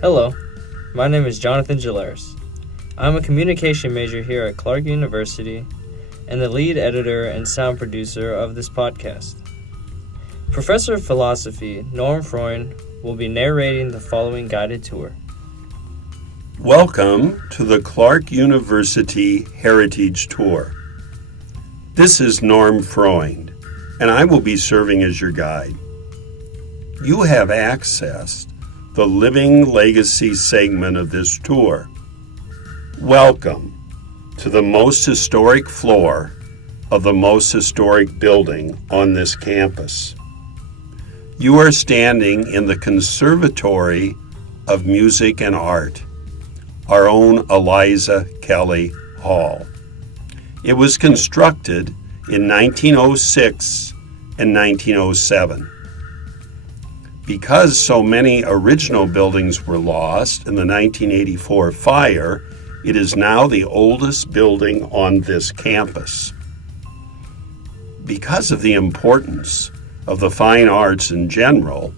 Hello, my name is Jonathan Gillares. I'm a communication major here at Clark University and the lead editor and sound producer of this podcast. Professor of Philosophy Norm Freund will be narrating the following guided tour. Welcome to the Clark University Heritage Tour. This is Norm Freund, and I will be serving as your guide. You have accessed the Living Legacy segment of this tour. Welcome to the most historic floor of the most historic building on this campus. You are standing in the Conservatory of Music and Art, our own Eliza Kelly Hall. It was constructed in 1906 and 1907. Because so many original buildings were lost in the 1984 fire, it is now the oldest building on this campus. Because of the importance of the fine arts in general,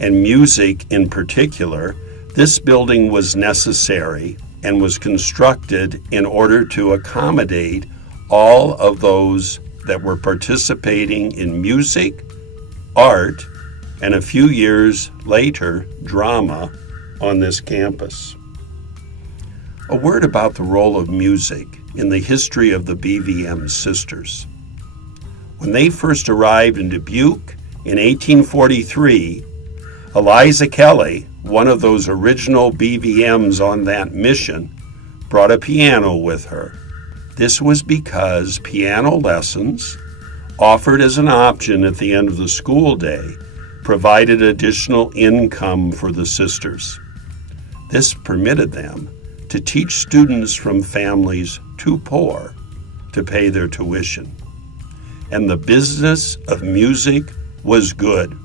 and music in particular, this building was necessary and was constructed in order to accommodate all of those that were participating in music, art, and a few years later, drama on this campus. A word about the role of music in the history of the BVM sisters. When they first arrived in Dubuque in 1843, Eliza Kelly, one of those original BVMs on that mission, brought a piano with her. This was because piano lessons, offered as an option at the end of the school day, provided additional income for the sisters. This permitted them to teach students from families too poor to pay their tuition. And the business of music was good.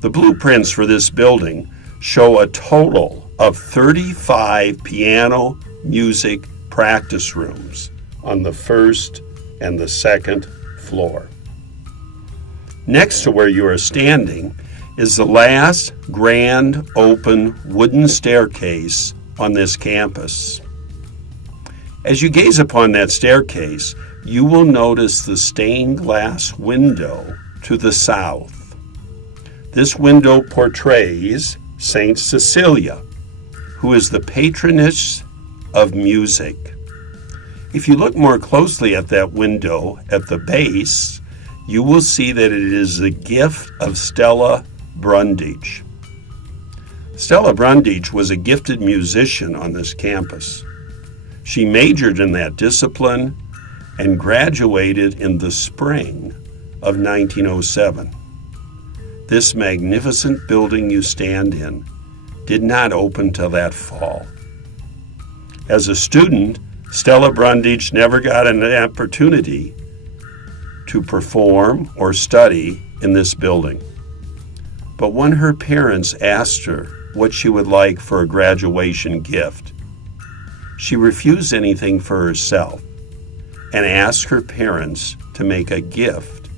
The blueprints for this building show a total of 35 piano music practice rooms on the first and the second floor. Next to where you are standing is the last grand open wooden staircase on this campus. As you gaze upon that staircase, you will notice the stained glass window to the south. This window portrays Saint Cecilia, who is the patroness of music. If you look more closely at that window at the base, you will see that it is the gift of Stella Brundage. Stella Brundage was a gifted musician on this campus. She majored in that discipline and graduated in the spring of 1907. This magnificent building you stand in did not open till that fall. As a student, Stella Brundage never got an opportunity to perform or study in this building. But when her parents asked her what she would like for a graduation gift, she refused anything for herself and asked her parents to make a gift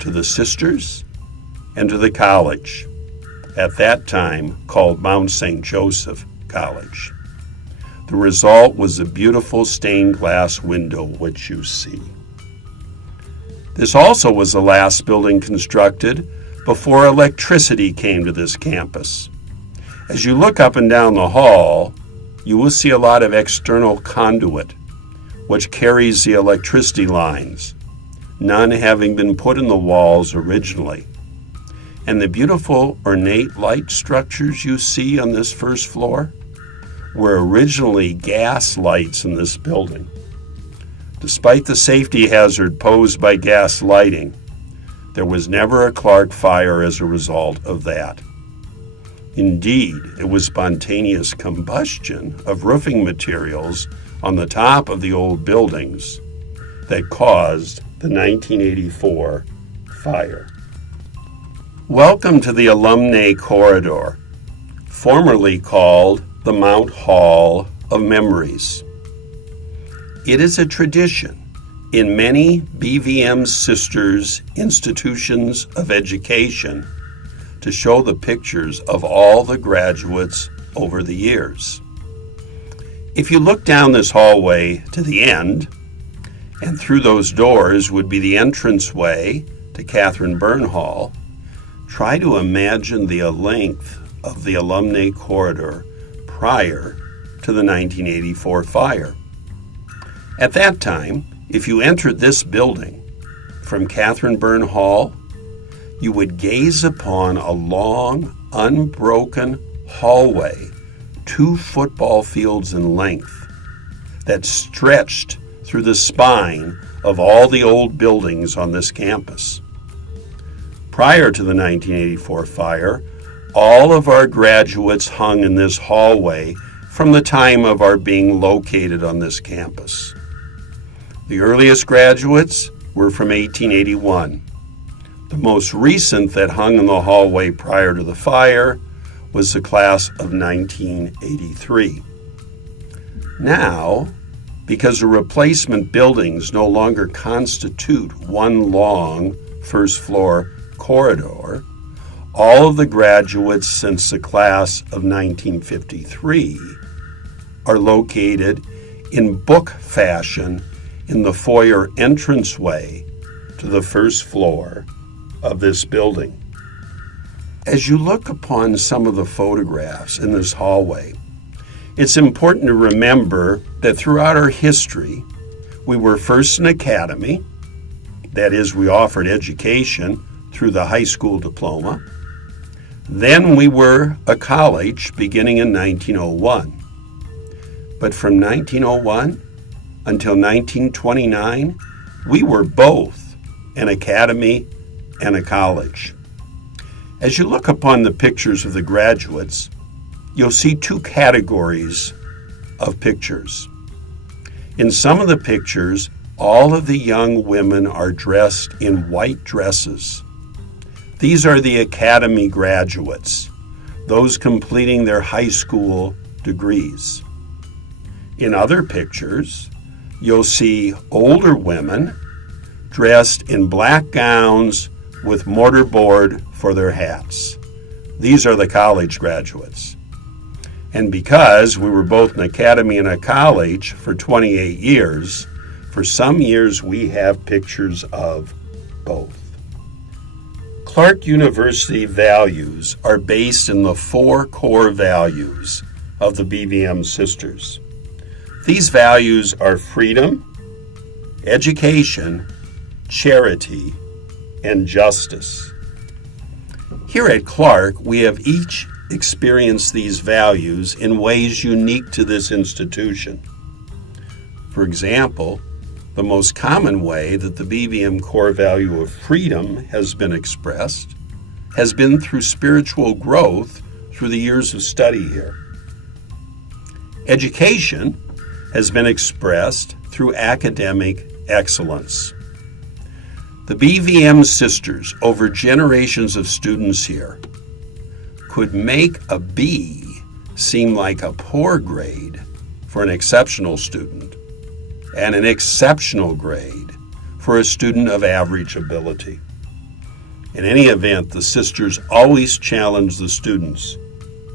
to the sisters and to the college, at that time called Mount St. Joseph College. The result was a beautiful stained glass window which you see. This also was the last building constructed before electricity came to this campus. As you look up and down the hall, you will see a lot of external conduit, which carries the electricity lines, none having been put in the walls originally. And the beautiful ornate light structures you see on this first floor were originally gas lights in this building. Despite the safety hazard posed by gas lighting, there was never a Clark fire as a result of that. Indeed, it was spontaneous combustion of roofing materials on the top of the old buildings that caused the 1984 fire. Welcome to the Alumni Corridor, formerly called the Mount Hall of Memories. It is a tradition in many BVM sisters' institutions of education to show the pictures of all the graduates over the years. If you look down this hallway to the end, and through those doors would be the entranceway to Catherine Byrne Hall, try to imagine the length of the alumni corridor prior to the 1984 fire. At that time, if you entered this building from Catherine Byrne Hall, you would gaze upon a long, unbroken hallway, 2 football fields in length, that stretched through the spine of all the old buildings on this campus. Prior to the 1984 fire, all of our graduates hung in this hallway from the time of our being located on this campus. The earliest graduates were from 1881. The most recent that hung in the hallway prior to the fire was the class of 1983. Now, because the replacement buildings no longer constitute one long first-floor corridor, all of the graduates since the class of 1953 are located in book fashion in the foyer entranceway to the first floor of this building. As you look upon some of the photographs in this hallway, it's important to remember that throughout our history, we were first an academy, that is, we offered education through the high school diploma. Then we were a college beginning in 1901. But from 1901 until 1929, we were both an academy and a college. As you look upon the pictures of the graduates, you'll see 2 categories of pictures. In some of the pictures, all of the young women are dressed in white dresses. These are the academy graduates, those completing their high school degrees. In other pictures, you'll see older women dressed in black gowns with mortarboard for their hats. These are the college graduates. And because we were both an academy and a college for 28 years, for some years we have pictures of both. Clark University values are based in the 4 core values of the BVM Sisters. These values are freedom, education, charity, and justice. Here at Clark, we have each experienced these values in ways unique to this institution. For example, the most common way that the BVM core value of freedom has been expressed has been through spiritual growth through the years of study here. Education has been expressed through academic excellence. The BVM Sisters, over generations of students here, could make a B seem like a poor grade for an exceptional student, and an exceptional grade for a student of average ability. In any event, the sisters always challenge the students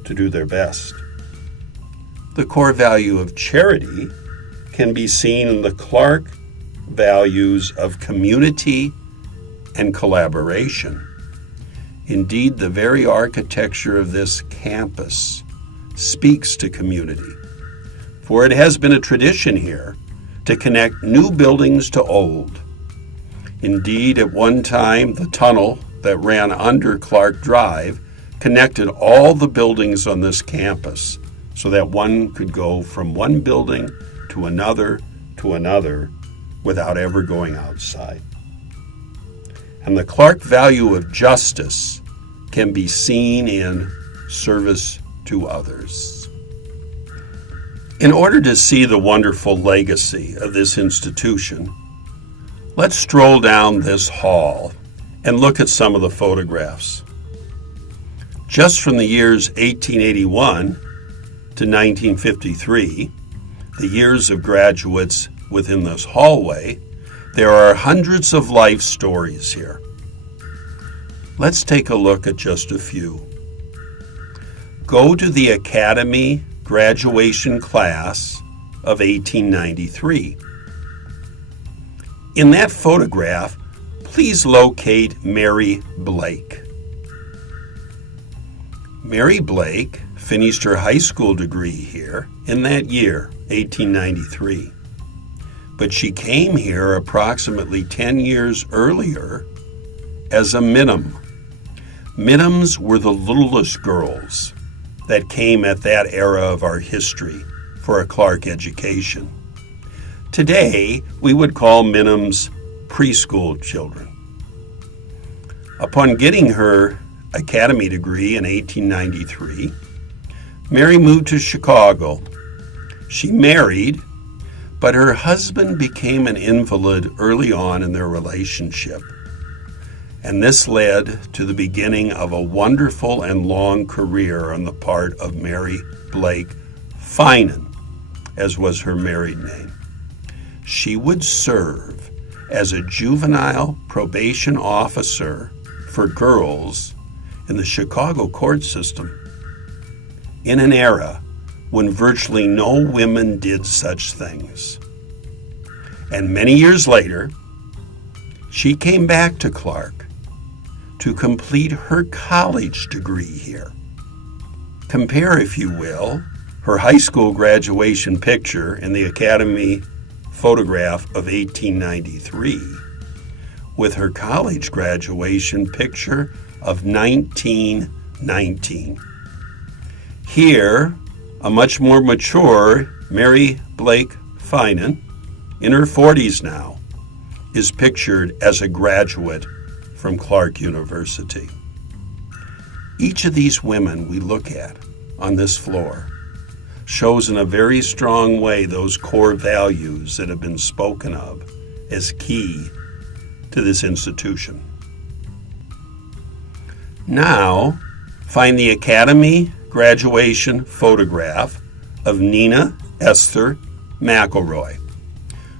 to do their best. The core value of charity can be seen in the Clark values of community and collaboration. Indeed, the very architecture of this campus speaks to community, for it has been a tradition here to connect new buildings to old. Indeed, at one time, the tunnel that ran under Clark Drive connected all the buildings on this campus so that one could go from one building to another without ever going outside. And the Clark value of justice can be seen in service to others. In order to see the wonderful legacy of this institution, let's stroll down this hall and look at some of the photographs. Just from the years 1881 to 1953, the years of graduates within this hallway, there are hundreds of life stories here. Let's take a look at just a few. go to the Academy graduation class of 1893. In that photograph, please locate Mary Blake. Mary Blake finished her high school degree here in that year, 1893. But she came here approximately 10 years earlier as a minim. Minims were the littlest girls that came at that era of our history for a Clark education. Today, we would call minims preschool children. Upon getting her academy degree in 1893, Mary moved to Chicago. She married, but her husband became an invalid early on in their relationship. And this led to the beginning of a wonderful and long career on the part of Mary Blake Finan, as was her married name. She would serve as a juvenile probation officer for girls in the Chicago court system in an era when virtually no women did such things. And many years later, she came back to Clark to complete her college degree here. Compare, if you will, her high school graduation picture in the Academy photograph of 1893 with her college graduation picture of 1919. Here, a much more mature Mary Blake Finan, in her 40s now, is pictured as a graduate from Clark University. Each of these women we look at on this floor shows in a very strong way those core values that have been spoken of as key to this institution. Now, find the Academy graduation photograph of Nina Esther McElroy.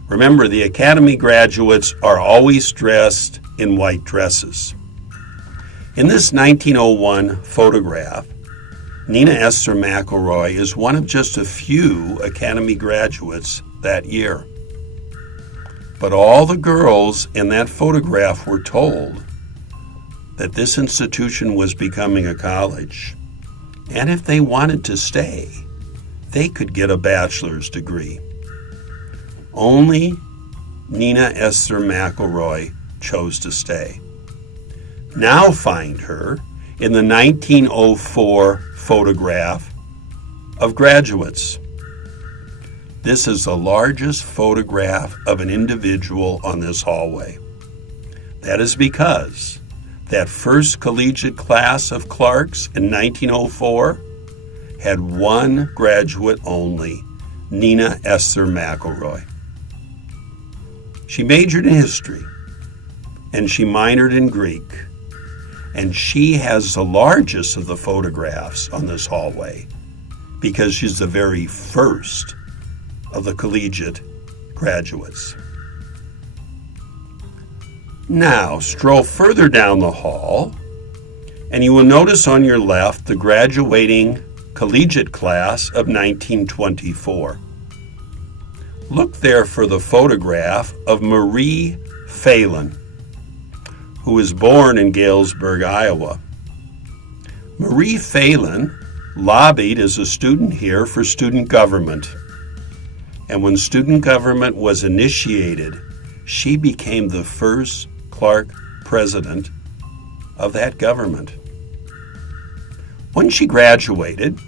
Remember, the Academy graduates are always dressed in white dresses. In this 1901 photograph, Nina Esther McElroy is one of just a few Academy graduates that year. But all the girls in that photograph were told that this institution was becoming a college, and if they wanted to stay, they could get a bachelor's degree. Only Nina Esther McElroy chose to stay. Now find her in the 1904 photograph of graduates. This is the largest photograph of an individual on this hallway. That is because that first collegiate class of Clark's in 1904 had one graduate only, Nina Esther McElroy. She majored in history, and she minored in Greek, and she has the largest of the photographs on this hallway because she's the very first of the collegiate graduates. Now, stroll further down the hall, and you will notice on your left the graduating collegiate class of 1924. Look there for the photograph of Marie Phelan, who was born in Galesburg, Iowa. Marie Phelan lobbied as a student here for student government. And when student government was initiated, she became the first Clark president of that government. When she graduated,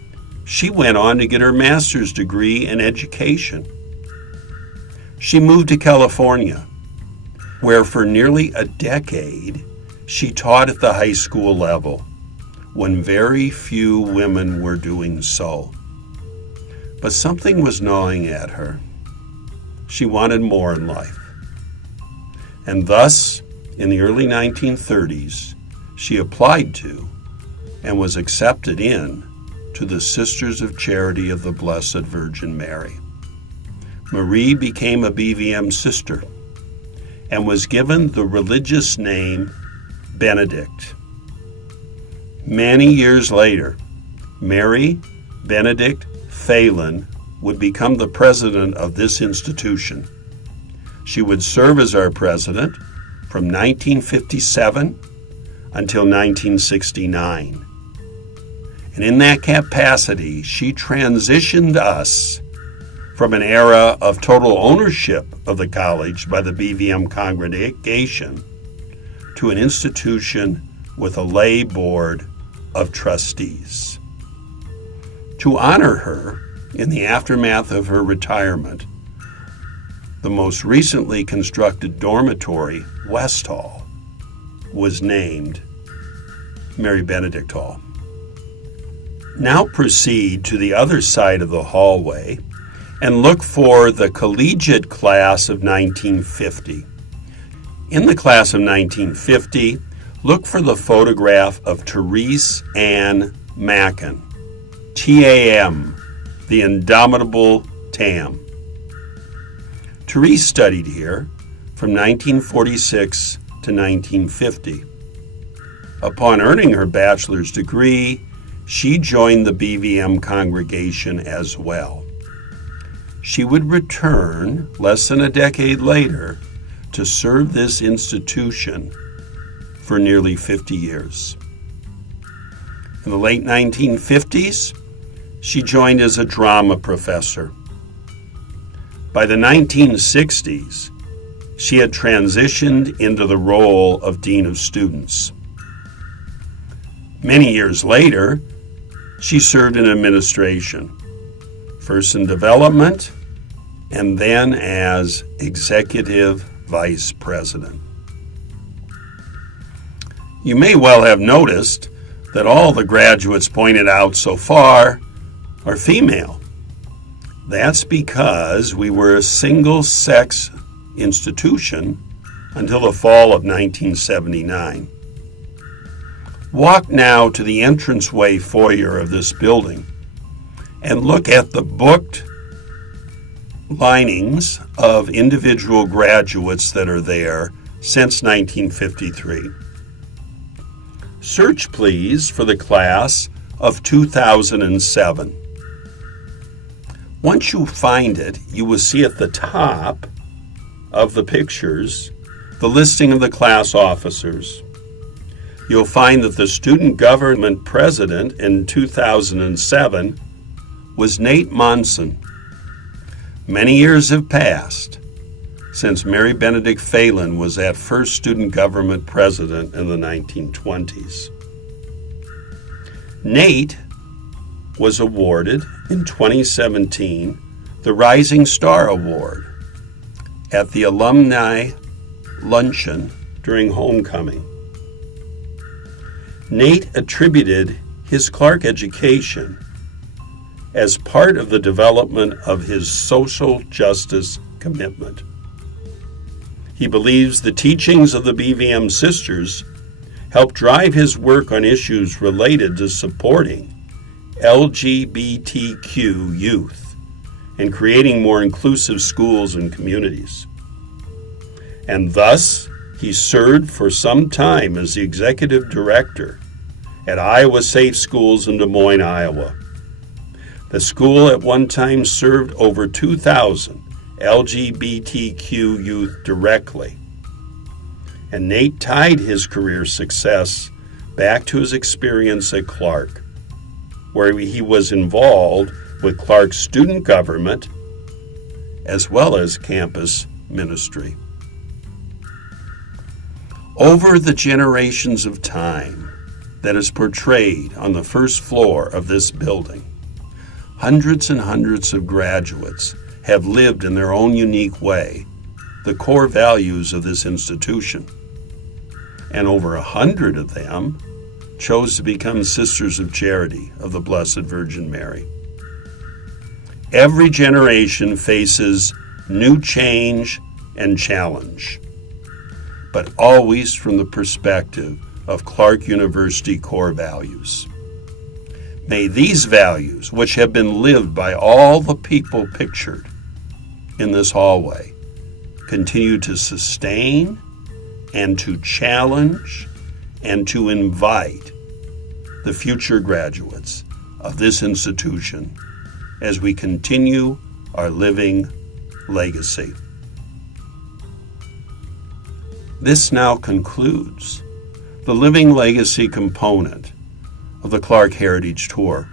she went on to get her master's degree in education. She moved to California, where for nearly a decade she taught at the high school level, when very few women were doing so. But something was gnawing at her. She wanted more in life. And thus, in the early 1930s, she applied to and was accepted in to the Sisters of Charity of the Blessed Virgin Mary. Marie became a BVM sister and was given the religious name Benedict. Many years later, Mary Benedict Phelan would become the president of this institution. She would serve as our president from 1957 until 1969. And in that capacity, she transitioned us from an era of total ownership of the college by the BVM congregation to an institution with a lay board of trustees. To honor her, in the aftermath of her retirement, the most recently constructed dormitory, West Hall, was named Mary Benedict Hall. Now proceed to the other side of the hallway and look for the collegiate class of 1950. In the class of 1950, look for the photograph of Therese Ann Mackin, TAM, the indomitable Tam. Therese studied here from 1946 to 1950. Upon earning her bachelor's degree, she joined the BVM congregation as well. She would return less than a decade later to serve this institution for nearly 50 years. In the late 1950s, she joined as a drama professor. By the 1960s, she had transitioned into the role of Dean of Students. Many years later, she served in administration, first in development and then as Executive Vice President. You may well have noticed that all the graduates pointed out so far are female. That's because we were a single-sex institution until the fall of 1979. Walk now to the entranceway foyer of this building and look at the booked linings of individual graduates that are there since 1953. Search, please, for the class of 2007. Once you find it, you will see at the top of the pictures the listing of the class officers. You'll find that the student government president in 2007 was Nate Monson. Many years have passed since Mary Benedict Phelan was that first student government president in the 1920s. Nate was awarded in 2017 the Rising Star Award at the alumni luncheon during homecoming. Nate attributed his Clark education as part of the development of his social justice commitment. He believes the teachings of the BVM sisters helped drive his work on issues related to supporting LGBTQ youth and creating more inclusive schools and communities. And thus, he served for some time as the executive director at Iowa Safe Schools in Des Moines, Iowa. The school at one time served over 2,000 LGBTQ youth directly. And Nate tied his career success back to his experience at Clark, where he was involved with Clark's student government as well as campus ministry. Over the generations of time that is portrayed on the first floor of this building, hundreds and hundreds of graduates have lived in their own unique way the core values of this institution. And over 100 of them chose to become Sisters of Charity of the Blessed Virgin Mary. Every generation faces new change and challenge, but always from the perspective of Clark University core values. May these values, which have been lived by all the people pictured in this hallway, continue to sustain and to challenge and to invite the future graduates of this institution as we continue our living legacy. This now concludes the Living Legacy component of the Clark Heritage Tour.